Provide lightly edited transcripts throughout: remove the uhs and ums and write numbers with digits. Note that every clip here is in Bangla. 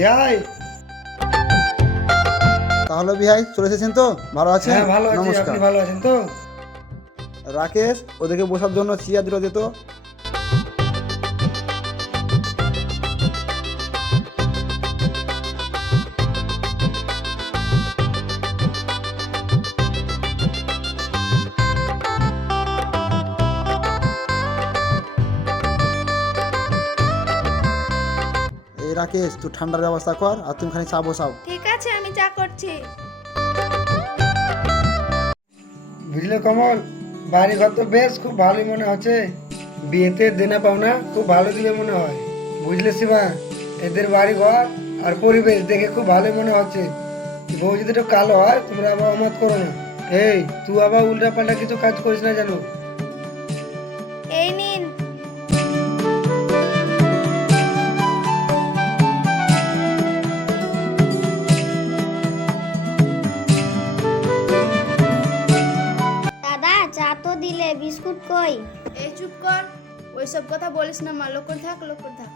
ভাই তাহলে ভাই চলে এসেছেন তো? ভালো আছেন? হ্যাঁ ভালো আছি, নমস্কার। আপনি ভালো আছেন তো? রাকেশ, ওদেরকে বসার জন্য চেয়ার দিল যেত। এই রাকেশ, তুই ঠান্ডার ব্যবস্থা কর আর তুমি খালি চা বসাও। ঠিক আছে, আমি চা করছি। বুঝলে কমল, বাড়ি ঘর তো বেশ খুব ভালোই মনে হচ্ছে। বিয়েতে দেনা পাওনা খুব ভালো দিলে মনে হয়। বুঝলে শিবা, এদের বাড়ি ঘর আর পরিবেশ দেখে খুব ভালোই মনে হচ্ছে। বউ যদি একটু কালো হয় তোমরা আবার অমত করো না। এই তুই আবার উল্টা পাল্টা কিছু কাজ করিস না জানো? এই নিন। দাদা, চা তো দিলে, বিস্কুট কই? এই চুপ কর, ওইসব কথা বলিস না মা। লোক থাক, লোক থাক।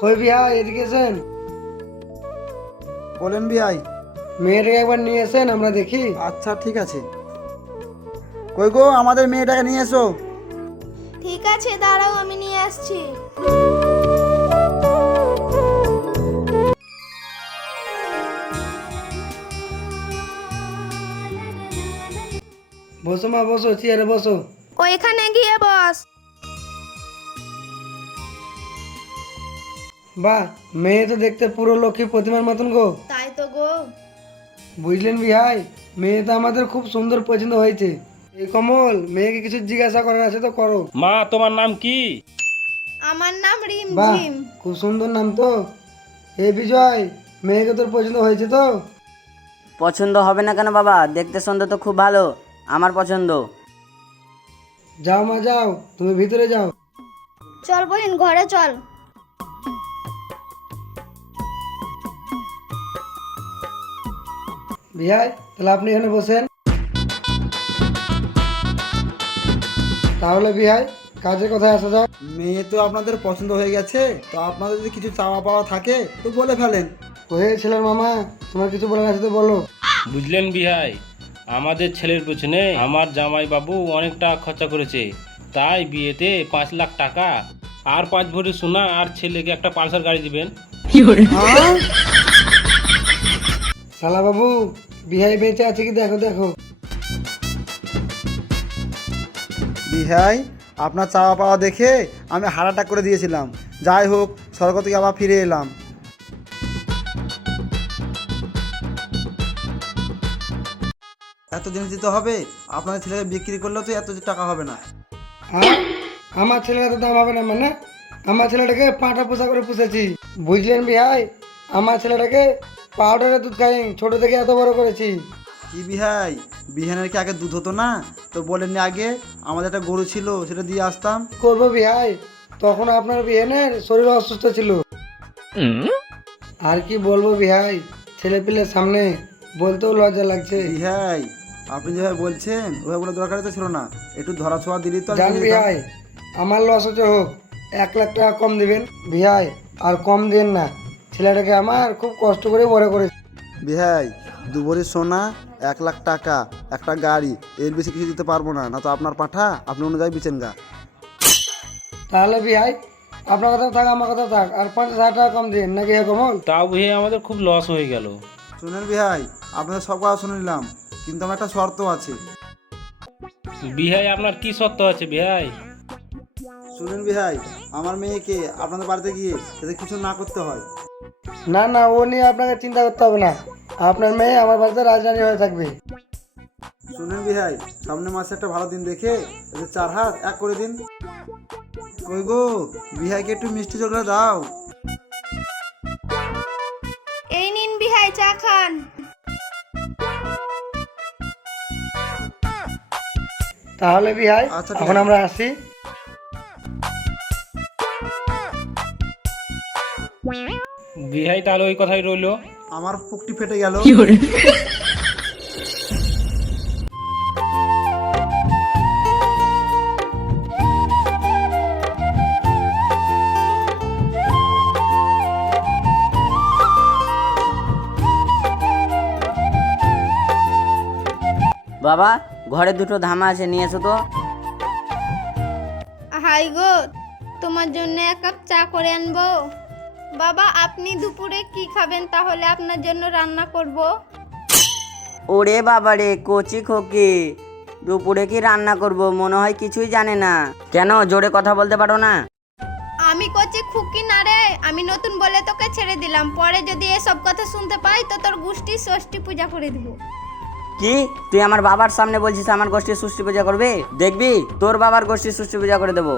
কই বিয়া, এদিকে এসেন। বলেন ভাই। মেয়েটাকে একবার নিয়ে এসেন, আমরা দেখি। আচ্ছা ঠিক আছে। কই গো, আমাদের মেয়েটাকে নিয়ে এসো। ঠিক আছে, দাঁড়াও, আমি নিয়ে আসছি। বসো মা, বসো, চেয়ারে বসো। ওইখানে গিয়ে বস। বাহ, মেয়ে তো দেখতে পুরো লক্ষ্মী প্রতিমার মতন গো। তাই তো গো। বুঝলেন ভাই, মেয়ে তো আমাদের খুব সুন্দর পছন্দ হয়েছে। এই কমল, মেয়েকে কিছু জিজ্ঞাসা করার আছে তো করো। মা, তোমার নাম কি? আমার নাম রিম বাহ, ঝিম। খুব সুন্দর নাম তো। এই বিজয়, মেয়েকে তোর পছন্দ হয়েছে তো? পছন্দ হবে না কেন বাবা? দেখতে সুন্দর তো খুব ভালো, আমার পছন্দ। যাও মা যাও, তুমি ভিতরে যাও। চল বোন, ঘরে চল। ভাই, তাহলে আপনি এখানে বসেন। তাহলে ভাই, কাজের কথায় আসা যাক। মেয়ে তো আপনাদের পছন্দ হয়ে গেছে, তো আপনাদের যদি কিছু চাওয়া পাওয়া থাকে তো বলে ফেলেন। ওহে ছেলের মামা, তোমার কিছু বলার আছে তো বলো। বুঝলেন বিহাই, আমাদের ছেলের পেছনে আমার জামাই বাবু অনেক টাকা খরচা করেছে। তাই বিয়েতে 5 লাখ টাকা আর 5 ভরি সোনা আর ছেলেকে একটা পালসার গাড়ি দিবেন। হ্যাঁ? শালা বাবু, বিহাই বেঁচে আছে কি দেখো দেখো। বিহাই, আপনার চাওয়া পাওয়া দেখে আমি হার্ট অ্যাটাক করে দিয়েছিলাম। যাই হোক, স্বর্গ থেকে আবার ফিরে এলাম। এত জিনিস দিতে হবে? আপনাদের ছেলেকে বিক্রি করলেও তো এত টাকা হবে না। হ্যাঁ, আমার ছেলেটা তো দাম হবে না মানে? আমার ছেলেটাকে পাঁঠা পোষা করে পুষেছি। বুঝলেন ভাই, আমার ছেলেটাকে পাউডারের দুধ খাই ছোট থেকে এত বড় করেছি। কি বিহাই, বিহানের কি আগে দুধ হতো না? তো বলেননি আগে, আমাদের একটা গরু ছিল, সেটা দিয়ে আসতাম। করবো ভাই, তখন আপনার বিহানের শরীর অসুস্থ ছিল। আর কি বলবো ভাই, ছেলে পিলের সামনে বলতেও লজ্জা লাগছে। বিহাই, আপনি যেভাবে বলছেন ওভাবে বলে দরকারই তো ছিল না। একটু ধরা ছোঁয়া দিলেই তো আমি জান নিয়ে যেতাম। ভাই, আমার লস হচ্ছে হোক, 1 লাখ টাকা কম দিবেন ভাই, আর কম দেন না। ছেলেটাকে আমার খুব কষ্ট করে বড় করেছে। বিহাই, 2 ভরি সোনা, 1 লাখ টাকা, একটা গাড়ি, এর বেশি কিছু দিতে পারবো না। না তো আপনার পাঠা আপনি অনুযায়ী বিচেন গা। তাহলে ভাই, আপনার কথা থাক, আমার কথা থাক, আর 50,000 টাকা কম দিন নাকি হে কমল? তাও বিহাই আমাদের খুব লস হয়ে গেল। শুনেন বিহাই, আপনাদের সব কথা শুনে নিলাম, কিন্তু আমার একটা শর্ত আছে। বিহাই, আপনার কি সত্য আছে বিহাই? শুনেন বিহাই, আমার মেয়েকে আপনাদের বাড়িতে গিয়ে যাতে কিছু না করতে হয়। না না, ও নিয়ে আপনাকে চিন্তা করতে হবে না। আপনার মেয়ে আমার বাড়িতে রাজধানী হয়ে থাকবে। শুনেন বিহাই, সামনের মাসে একটা ভালো দিন দেখে এদের 4 হাত 1 করে দিন। কই গো, বিহাইকে একটু মিষ্টি জল করে দাও। এই নিন বিহাই, চা খান। তাহলে ভাই, আচ্ছা, ঠিক এখন আছে। আমরা আসি। বিহাই, তাহলে ওই কথাই রইলো। আমার পুকটি ফেটে গেল। বাবা ঘরে দুটো ধামা আছে, নিয়ে এসো তো। হাই গো, তোমার জন্য এক কাপ চা করে আনবো। বাবা আপনি দুপুরে কি খাবেন, তাহলে আপনার জন্য রান্না করব। ওরে বাবা রে, কচি খোকি, দুপুরে কি রান্না করব মনে হয় কিছুই জানে না। কেন জোরে কথা বলতে পারো না? আমি কচি খুকি না রে, আমি নতুন বলে তোকে ছেড়ে দিলাম। পরে যদি এসব কথা শুনতে পাই তো তোর গোষ্ঠী ষষ্ঠী পূজা করে দিব। কি তুই আমার বাবার সামনে বলছিস আমার গোষ্ঠীর ষষ্ঠী পূজা করবে? দেখবি তোর বাবার গোষ্ঠীর ষষ্ঠী পূজা করে দেবো।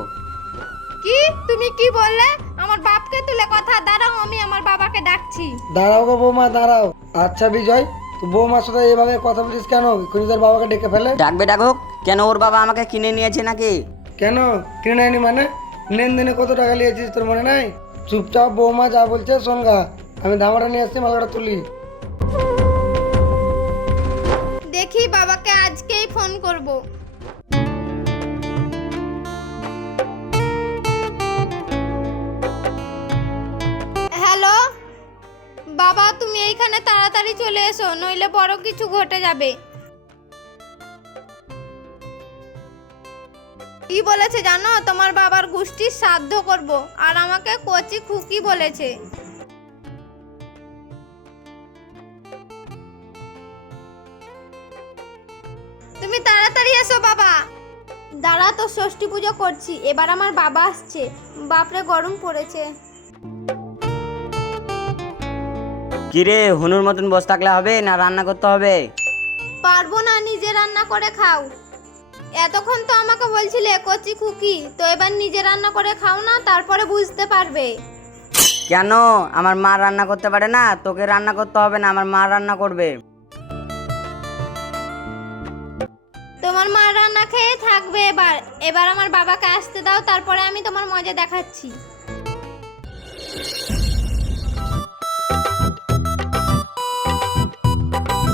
কি তুমি কি বললে? আমার বাপকে তুলে কথা। দাঁড়াও, আমি আমার বাবাকে ডাকছি। দাঁড়াও গো বৌমা, দাঁড়াও। আচ্ছা বিজয়, তুই বৌমার সাথে এভাবে কথা বলছিস কেন? এক্ষুনি তোর বাবাকে ডেকে ফেলে। ডাকবে ডাকুক, কেন ওর বাবা আমাকে কিনে নিয়েছে নাকি? কেন কিনে নেয়নি মানে? লেনদেনে কত টাকা নিয়েছিস তোর মনে নাই? চুপচাপ বৌমা যা বলছে শোনগা। আমি ধামাটা নিয়ে আসছি, মালগাটা তুলি। দেখি বাবাকে আজকেই ফোন করব। হ্যালো বাবা, তুমি এইখানে তাড়াতাড়ি চলে এসো, নইলে বড় কিছু ঘটে যাবে। কি বলেছে জানো? তোমার বাবার গোষ্ঠীর শ্রাদ্ধ করব, আর আমাকে কচি খুকি বলেছে। তুমি তাড়াতাড়ি এসো বাবা। দাঁড়া, তো ষষ্ঠী পুজো করছি। এবার আমার বাবা আসছে। বাপরে গরম পড়েছে। কিরে হনুর মতন বসে থাকলে হবে না রান্না করতে হবে? পারবো না, নিজে রান্না করে খাও। এতক্ষণ তো আমাকে বলছিলে কচি খুকি, তো এবার নিজে রান্না করে খাও না, তারপরে বুঝতে পারবে। কেন আমার মা রান্না করতে পারে না? তোকে রান্না করতে হবে না, আমার মা রান্না করবে। তোমার মা রান্না খেয়ে থাকবে। এবার এবার আমার বাবাকে আসতে দাও, তারপরে আমি তোমার মজা দেখাচ্ছি।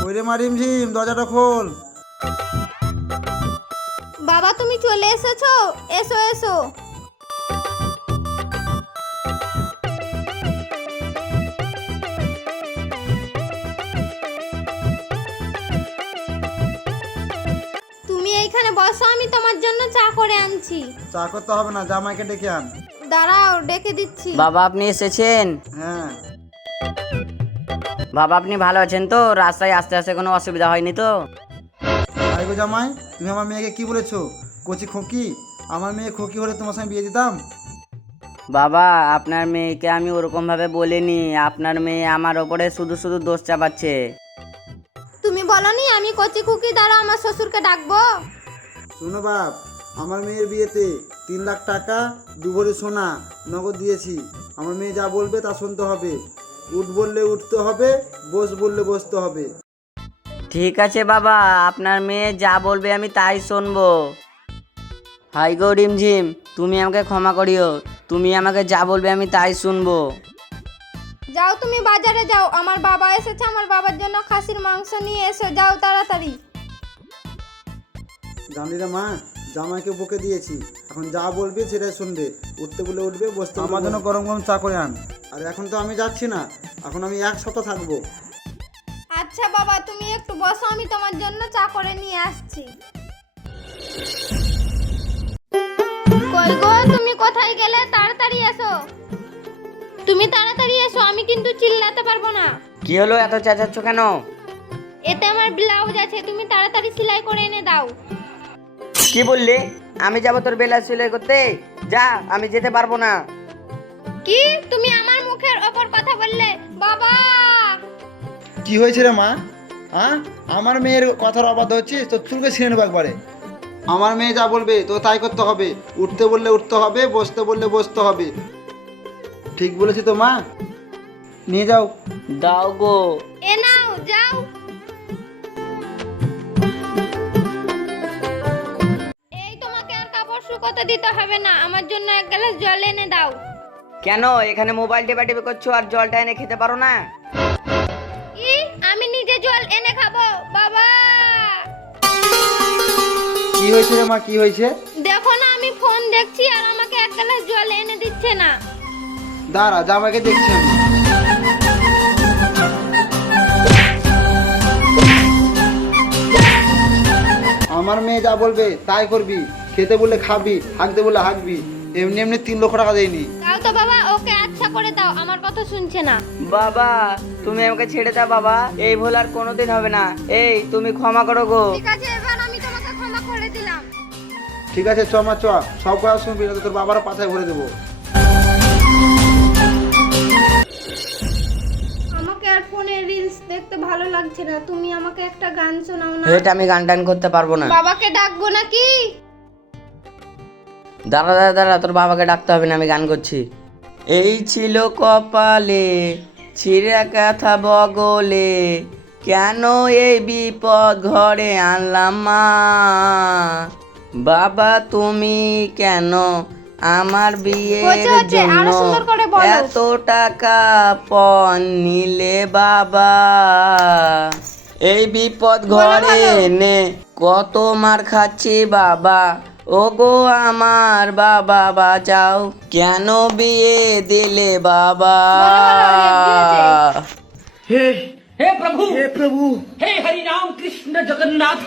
ওইরে মারিম ঝিম, দরজাটা খোল। বাবা তুমি চলে এসেছো? এসো এসো। তুমি এইখানে বসো, আমি তোমার জন্য চা করে আনছি। চা করতে হবে না, জামাইকে ডেকে আন। দাঁড়াও, ডেকে দিচ্ছি। বাবা আপনি এসেছেন? হ্যাঁ। বাবা আপনি ভালো আছেন তো? রাস্তায় আস্তে আস্তে কোনো অসুবিধা হয়নি তো? তাই গো জামাই, তুমি আমার মেয়েকে কি বলেছো? কচি খোকি? আমার মেয়ে খোকি হলে তোমার সঙ্গে বিয়ে দিতাম। বাবা আপনার মেয়েকে আমি ওরকম ভাবে বলিনি। আপনার মেয়ে আমার ওপরে শুধু শুধু দোষ চাপাচ্ছে। তুমি বলনি আমি কচি খুকি? দাঁড়াও, আমার শ্বশুরকে ডাকবো। শোনো বাপ, আমার মেয়ের বিয়েতে 3 লাখ টাকা 2 ভরি সোনা নগদ দিয়েছি। আমার মেয়ে যা বলবে তা শুনতে হবে। উঠ বললে উঠতে হবে, বস বললে বসতে হবে। ঠিক আছে বাবা, আপনার মেয়ে যা বলবে আমি তাই শুনবো। হাই গো রিমঝিম, তুমি আমাকে ক্ষমা করিও। তুমি আমাকে যা বলবে আমি তাই শুনবো। যাও তুমি বাজারে যাও, আমার বাবা এসেছে। আমার বাবার জন্য খাসির মাংস নিয়ে এসো, যাও তাড়াতাড়ি। জানি রে মা, জামাইকে বকে দিয়েছি, এখন যা বলবে সেটাই শুনবে। উঠতে বলে উঠবে, বসতে আমার জন্য গরম গরম চা করে আন। আর এখন তো আমি যাচ্ছি না, এখন আমি 1 সপ্তাহ থাকবো। আচ্ছা বাবা, তুমি একটু বসো, আমি তোমার জন্য চা করে নিয়ে আসছি। কই গো, তুমি কোথায় গেলে? তাড়াতাড়ি এসো। তুমি তাড়াতাড়ি এসো, আমি কিন্তু চিল্লাতে পারবো না। কি হলো এত চেঁচাচ্ছ কেন? এতে আমার ব্লাউজ আছে, তুমি তাড়াতাড়ি সেলাই করে এনে দাও। কি বললি? আমি যাবো তোর বেলা সেলাই করতে? যা, আমি যেতে পারবো না। কি তুমি আমার মুখের ওপর কথা বললে? বাবা! কি হয়েছে রে মা? হ্যাঁ, আমার মেয়ের কথার অবাধ্য হচ্ছিস তো চুলকে ছিঁড়ে নেবো একবারে। আমার মেয়ে যা বলবে তো তাই করতে হবে। উঠতে বললে উঠতে হবে, বসতে বললে বসতে হবে। ঠিক বলেছি তো মা? নিয়ে যাও। দাও গো। এ নাও, যাও। এই তোমাকে আর কাপড় শুকোতে দিতে হবে না, আমার জন্য 1 গ্লাস জল এনে দাও। কেন এখানে মোবাইল টেপাটেপি করছো আর জলটা এনে খেতে পারো না? আমি নিজে জল এনে খাবো। বাবা! কি হয়েছে রে মা, কি হয়েছে? দেখো না, আমি ফোন দেখছি আর আমাকে 1 গ্লাস জল এনে দিচ্ছে না। দাঁড়া, জামাইকে দেখছি আমি। আমার মেয়ে যা বলবে তাই করবি, খেতে বললে খাবি, হাঁকতে বললে হাঁকবি। এমনি এমনি 3 লক্ষ টাকা দেয়নি। দাও তো বাবা, ওকে আচ্ছা করে দাও, আমার কথা শুনছে না। বাবা তুমি আমাকে ছেড়ে দাও বাবা, এই ভুল আর কোনোদিন হবে না। এই তুমি ক্ষমা করো গো। ঠিক আছে, এবার আমি তোমাকে ক্ষমা করে দিলাম। ঠিক আছে চ মা চ, সব কথা শুনবি না তো তোর বাবার পাতায় ভরে দেবো। আমাকে আর ফোনে রিলস দেখতে ভালো লাগছে না, তুমি আমাকে একটা গান শোনাও না। এটা আমি গান টান করতে পারবো না। বাবাকে ডাকবো নাকি? দাঁড়া দাঁড়া দাঁড়া, তোর বাবাকে ডাকতে হবে না, আমি গান করছি। এই ছিল কপালে ছিঁড়া কাঁথা বগলে, কেন এই বিপদ ঘরে আনলাম মা। বাবা তুমি কেন আমার বিয়ের হচ্ছে, আরো জন্য সুন্দর করে বলো। এত টাকা পণ নিলে বাবা। এই বিপদ ঘরে এনে কত মার খাচ্ছি বাবা, ওগো আমার বাবা বাঁচাও, কেন বিয়ে দিলে বাবা। हे प्रभु हे हरि राम कृष्ण जगन्नाथ